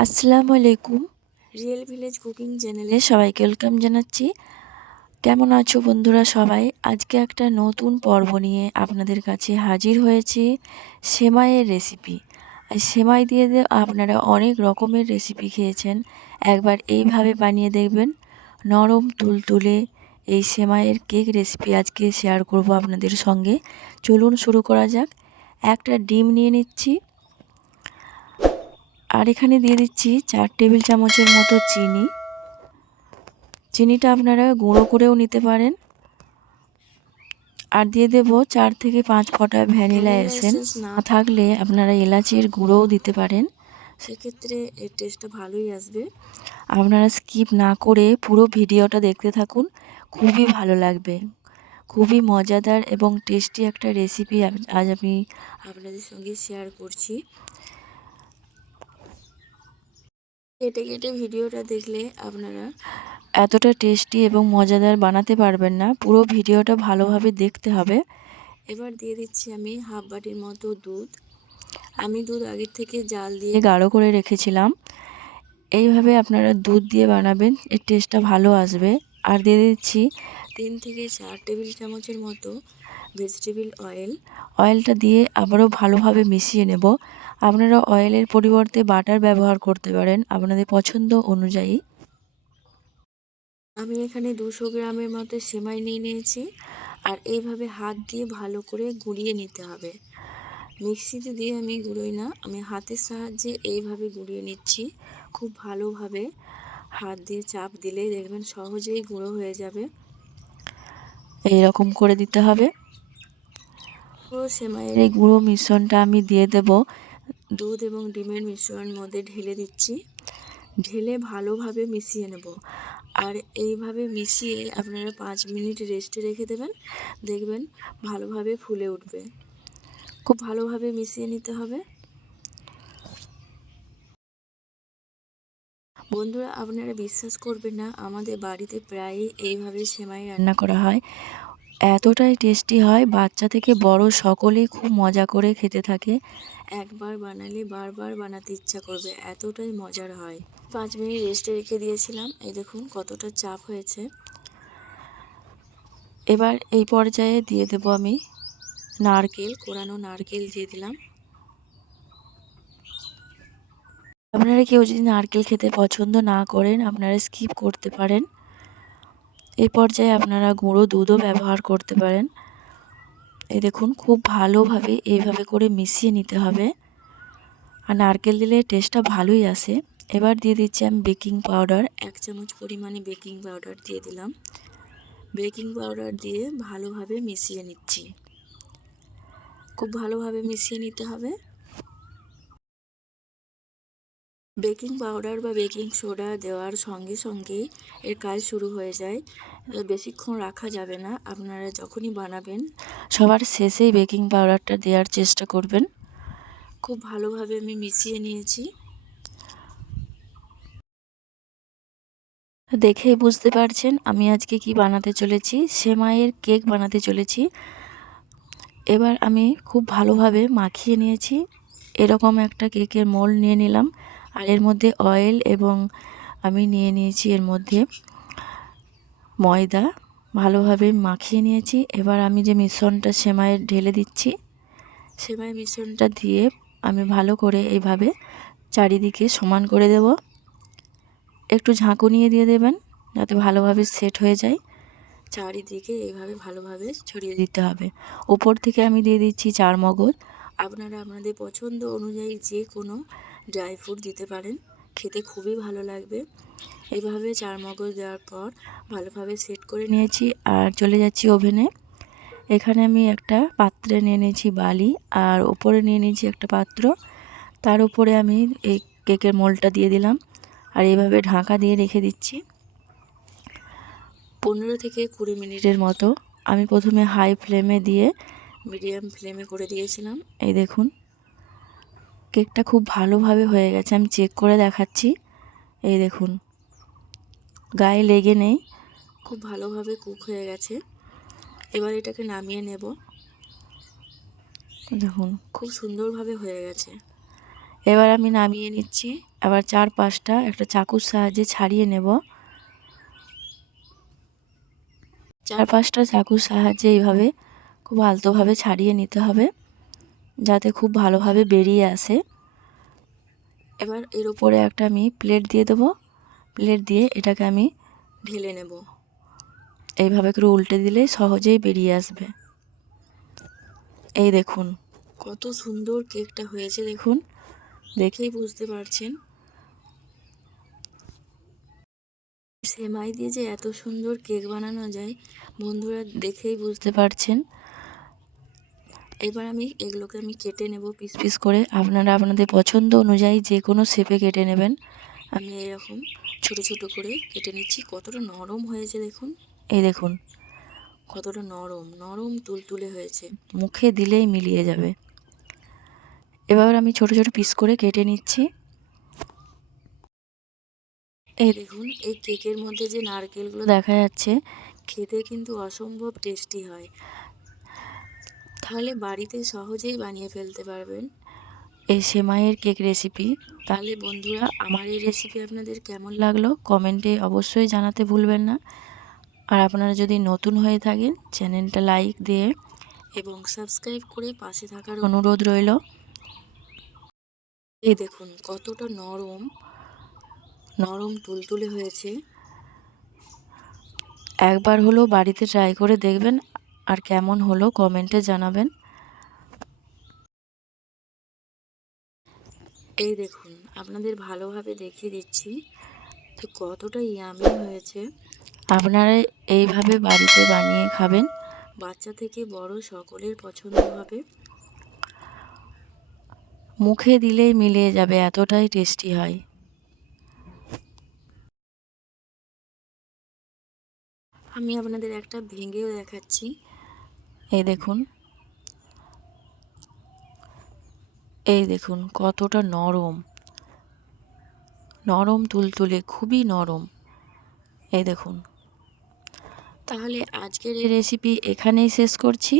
আসসালামু আলাইকুম। Real village cooking চ্যানেলে সবাইকে ওয়েলকাম জানাচ্ছি। কেমন আছো বন্ধুরা সবাই? আজকে একটা নতুন পর্ব নিয়ে আপনাদের কাছে হাজির হয়েছে সেমাইয়ের রেসিপি আর সেমাই দিয়ে দিয়ে আপনারা অনেক রকমের রেসিপি খেয়েছেন। একবার এইভাবে বানিয়ে দেখবেন। নরম তুলতুলে এই সেমাইয়ের কেক রেসিপি আজকে শেয়ার করব আপনাদের সঙ্গে। চলুন শুরু করা যাক। একটা ডিম নিয়ে নিচ্ছি। আর এখানে দিয়ে দিচ্ছি চার টেবিল চামচের মতো চিনি। চিনিটা আপনারা গুঁড়ো করেও নিতে পারেন। আর দিয়ে দেব চার থেকে পাঁচ ফোঁটা ভ্যানিলা এসেন্স। না থাকলে আপনারা এলাচের গুঁড়োও দিতে পারেন। সেক্ষেত্রে এর টেস্টটা ভালোই আসবে। আপনারা স্কিপ না করে পুরো ভিডিওটা দেখতে থাকুন। খুবই ভালো লাগবে। খুবই মজাদার এবং টেস্টি একটা রেসিপি আজ আমি আপনাদের সঙ্গে শেয়ার করছি। কেটে কেটে ভিডিওটা দেখলে আপনারা এতটা টেস্টি এবং মজাদার বানাতে পারবেন না। পুরো ভিডিওটা ভালোভাবে দেখতে হবে। এবার দিয়ে দিচ্ছি আমি হাফ বাটির মতো দুধ। আমি দুধ আগের থেকে জাল দিয়ে গাঢ় করে রেখেছিলাম। এইভাবে আপনারা দুধ দিয়ে বানাবেন এর টেস্টটা ভালো আসবে। আর দিয়ে দিচ্ছি তিন থেকে চার টেবিল চামচের মতো ভেজিটেবিল অয়েল অয়েলটা দিয়ে আবারও ভালোভাবে মিশিয়ে নেব। আপনারা অয়েলের পরিবর্তে বাটার ব্যবহার করতে পারেন আপনাদের পছন্দ অনুযায়ী। আমি এখানে দুশো গ্রামের মতো সেমাই নিয়ে নিয়েছি। আর এইভাবে হাত দিয়ে ভালো করে গুঁড়িয়ে নিতে হবে। মিক্সিতে দিয়ে আমি গুঁড়োই না আমি হাতের সাহায্যে এইভাবে গুঁড়িয়ে নিচ্ছি খুব ভালোভাবে। হাত দিয়ে চাপ দিলেই দেখবেন সহজেই গুঁড়ো হয়ে যাবে। এইরকম করে দিতে হবে। পুরো সেমাইয়ের এই গুঁড়ো মিশ্রণটা আমি দিয়ে দেব। দুধ এবং ডিমের মিশ্রণের মধ্যে ঢেলে দিচ্ছি। ঢেলে ভালোভাবে মিশিয়ে নেব। আর এইভাবে মিশিয়ে আপনারা পাঁচ মিনিট রেস্টে রেখে দেবেন। দেখবেন ভালোভাবে ফুলে উঠবে। খুব ভালোভাবে মিশিয়ে নিতে হবে। বন্ধুরা আপনারা বিশ্বাস করবেন না আমাদের বাড়িতে প্রায়ই এইভাবে সেমাই রান্না করা হয়। এতটাই টেস্টি হয়, বাচ্চা থেকে বড় সকলেই খুব মজা করে খেতে থাকে। একবার বানালে বারবার বানাতে ইচ্ছা করবে, এতটাই মজার হয়। পাঁচ মিনিট রেস্টে রেখে দিয়েছিলাম, এই দেখুন কতটা চাপ হয়েছে। এবার এই পর্যায়ে দিয়ে দেব আমি নারকেল, কোরানো নারকেল দিয়ে দিলাম। আপনারা কেউ যদি নারকেল খেতে পছন্দ না করেন, আপনারা স্কিপ করতে পারেন। এই পর্যায়ে আপনারা গুঁড়ো দুধও ব্যবহার করতে পারেন। এই দেখুন, খুব ভালোভাবে এইভাবে করে মিশিয়ে নিতে হবে। আর নারকেল দিলে টেস্টটা ভালোই আসে। এবার দিয়ে দিচ্ছি আমি বেকিং পাউডার এক চামচ পরিমাণে বেকিং পাউডার দিয়ে দিলাম। বেকিং পাউডার দিয়ে ভালোভাবে মিশিয়ে নিচ্ছি। খুব ভালোভাবে মিশিয়ে নিতে হবে। বেকিং পাউডার বা বেকিং সোডা দেওয়ার সঙ্গে সঙ্গেই এর কাজ শুরু হয়ে যায়। বেশিক্ষণ রাখা যাবে না, আপনারা যখনই বানাবেন, সবার শেষেই বেকিং পাউডারটা দেওয়ার চেষ্টা করবেন। খুব ভালোভাবে আমি মিশিয়ে নিয়েছি। দেখেই বুঝতে পারছেন আমি আজকে কি বানাতে চলেছি, সেমাইয়ের কেক বানাতে চলেছি। এবার আমি খুব ভালোভাবে মাখিয়ে নিয়েছি, এরকম একটা কেকের মোল নিয়ে নিলাম। আর এর মধ্যে অয়েল এবং আমি নিয়ে নিয়েছি এর মধ্যে ময়দা। ভালোভাবে মাখিয়ে নিয়েছি। এবার আমি যে মিশ্রণটা সেমাইয়ের ঢেলে দিচ্ছি সেমাই মিশ্রণটা দিয়ে আমি ভালো করে এইভাবে চারিদিকে সমান করে দেব। একটু ঝাঁকুনিয়ে দিয়ে দেবেন যাতে ভালোভাবে সেট হয়ে যায়। চারিদিকে এইভাবে ভালোভাবে ছড়িয়ে দিতে হবে। ওপর থেকে আমি দিয়ে দিচ্ছি চার মগজ আপনারা আপনাদের পছন্দ অনুযায়ী যে কোনো ড্রাই ফ্রুট দিতে পারেন। খেতে খুবই ভালো লাগবে। এইভাবে চার মগজ দেওয়ার পর ভালোভাবে সেট করে নিয়েছি আর চলে যাচ্ছি ওভেনে এখানে আমি একটা পাত্রে নিয়ে নিয়েছি বালি আর ওপরে নিয়ে নিয়েছি একটা পাত্র। তার উপরে আমি এই কেকের মোলটা দিয়ে দিলাম আর এইভাবে ঢাকা দিয়ে রেখে দিচ্ছি। পনেরো থেকে কুড়ি মিনিটের মতো আমি প্রথমে হাই ফ্লেমে দিয়ে মিডিয়াম ফ্লেমে করে দিয়েছিলাম। এই দেখুন। কেকটা খুব ভালোভাবে হয়ে গেছে। আমি চেক করে দেখাচ্ছি। এই দেখুন, গায়ে লেগে নেই, খুব ভালোভাবে কুক হয়ে গেছে। এবার এটাকে নামিয়ে নেব। দেখুন, খুব সুন্দরভাবে হয়ে গেছে। এবার আমি নামিয়ে নিচ্ছি। আবার চার পাঁচটা একটা চাকুর সাহায্যে ছাড়িয়ে নেব। চার পাঁচটা চাকুর সাহায্যে এইভাবে খুব আলতোভাবে ছাড়িয়ে নিতে হবে। যাতে খুব ভালোভাবে বেরিয়ে আসে। এবার এর উপরে একটা আমি প্লেট দিয়ে দেবো। প্লেট দিয়ে এটাকে আমি ঢেলে নেব। এইভাবে করে উল্টে দিলে সহজেই বেরিয়ে আসবে। এই দেখুন, কত সুন্দর কেকটা হয়েছে দেখুন। দেখেই বুঝতে পারছেন। সেমাই দিয়ে যে এত সুন্দর কেক বানানো যায়, বন্ধুরা দেখেই বুঝতে পারছেন। এবার আমি এগুলোকে আমি কেটে নেব পিস পিস করে। আপনারা আপনাদের পছন্দ অনুযায়ী যে কোনো শেপে কেটে নেবেন। আমি এরকম ছোট ছোট করে কেটে নিচ্ছি। কতটা নরম হয়েছে দেখুন। এই দেখুন। কতটা নরম নরম তুলতুলে হয়েছে। মুখে দিলেই মিলিয়ে যাবে। এবার আমি ছোট ছোট পিস করে কেটে নিচ্ছি। এই দেখুন এই কেকের মধ্যে যে নারকেলগুলো দেখা যাচ্ছে। খেতে কিন্তু অসম্ভব টেস্টি হয়। তাহলে বাড়িতে সহজেই বানিয়ে ফেলতে পারবেন। এই সেমাইয়ের কেক রেসিপি তাহলে বন্ধুরা, আমার এই রেসিপি আপনাদের কেমন লাগল? কমেন্টে অবশ্যই জানাতে ভুলবেন না। আর আপনারা যদি নতুন হয়ে থাকেন, চ্যানেলটা লাইক দিয়ে এবং সাবস্ক্রাইব করে পাশে থাকার অনুরোধ রইল। এই দেখুন, কতটা নরম নরম তুলতুলে হয়েছে। একবার হলো বাড়িতে ট্রাই করে দেখবেন। আর কেমন হলো কমেন্টে জানাবেন। এই দেখুন আপনাদের ভালোভাবে দেখিয়ে দিচ্ছি তো কতটা ইয়ামি হয়েছে। আপনারা এইভাবে বাড়িতে বানিয়ে খাবেন। বাচ্চা থেকে বড় সকলের পছন্দ হবে। মুখে দিলেই মিলিয়ে যাবে এতটাই টেস্টি হয়। আমি আপনাদের একটা ভেঙেও দেখাচ্ছি। এই দেখুন। এই দেখুন, কতটা নরম। নরম তুলতুলে, খুবই নরম। এই দেখুন। তাহলে আজকের এই রেসিপি এখানেই শেষ করছি।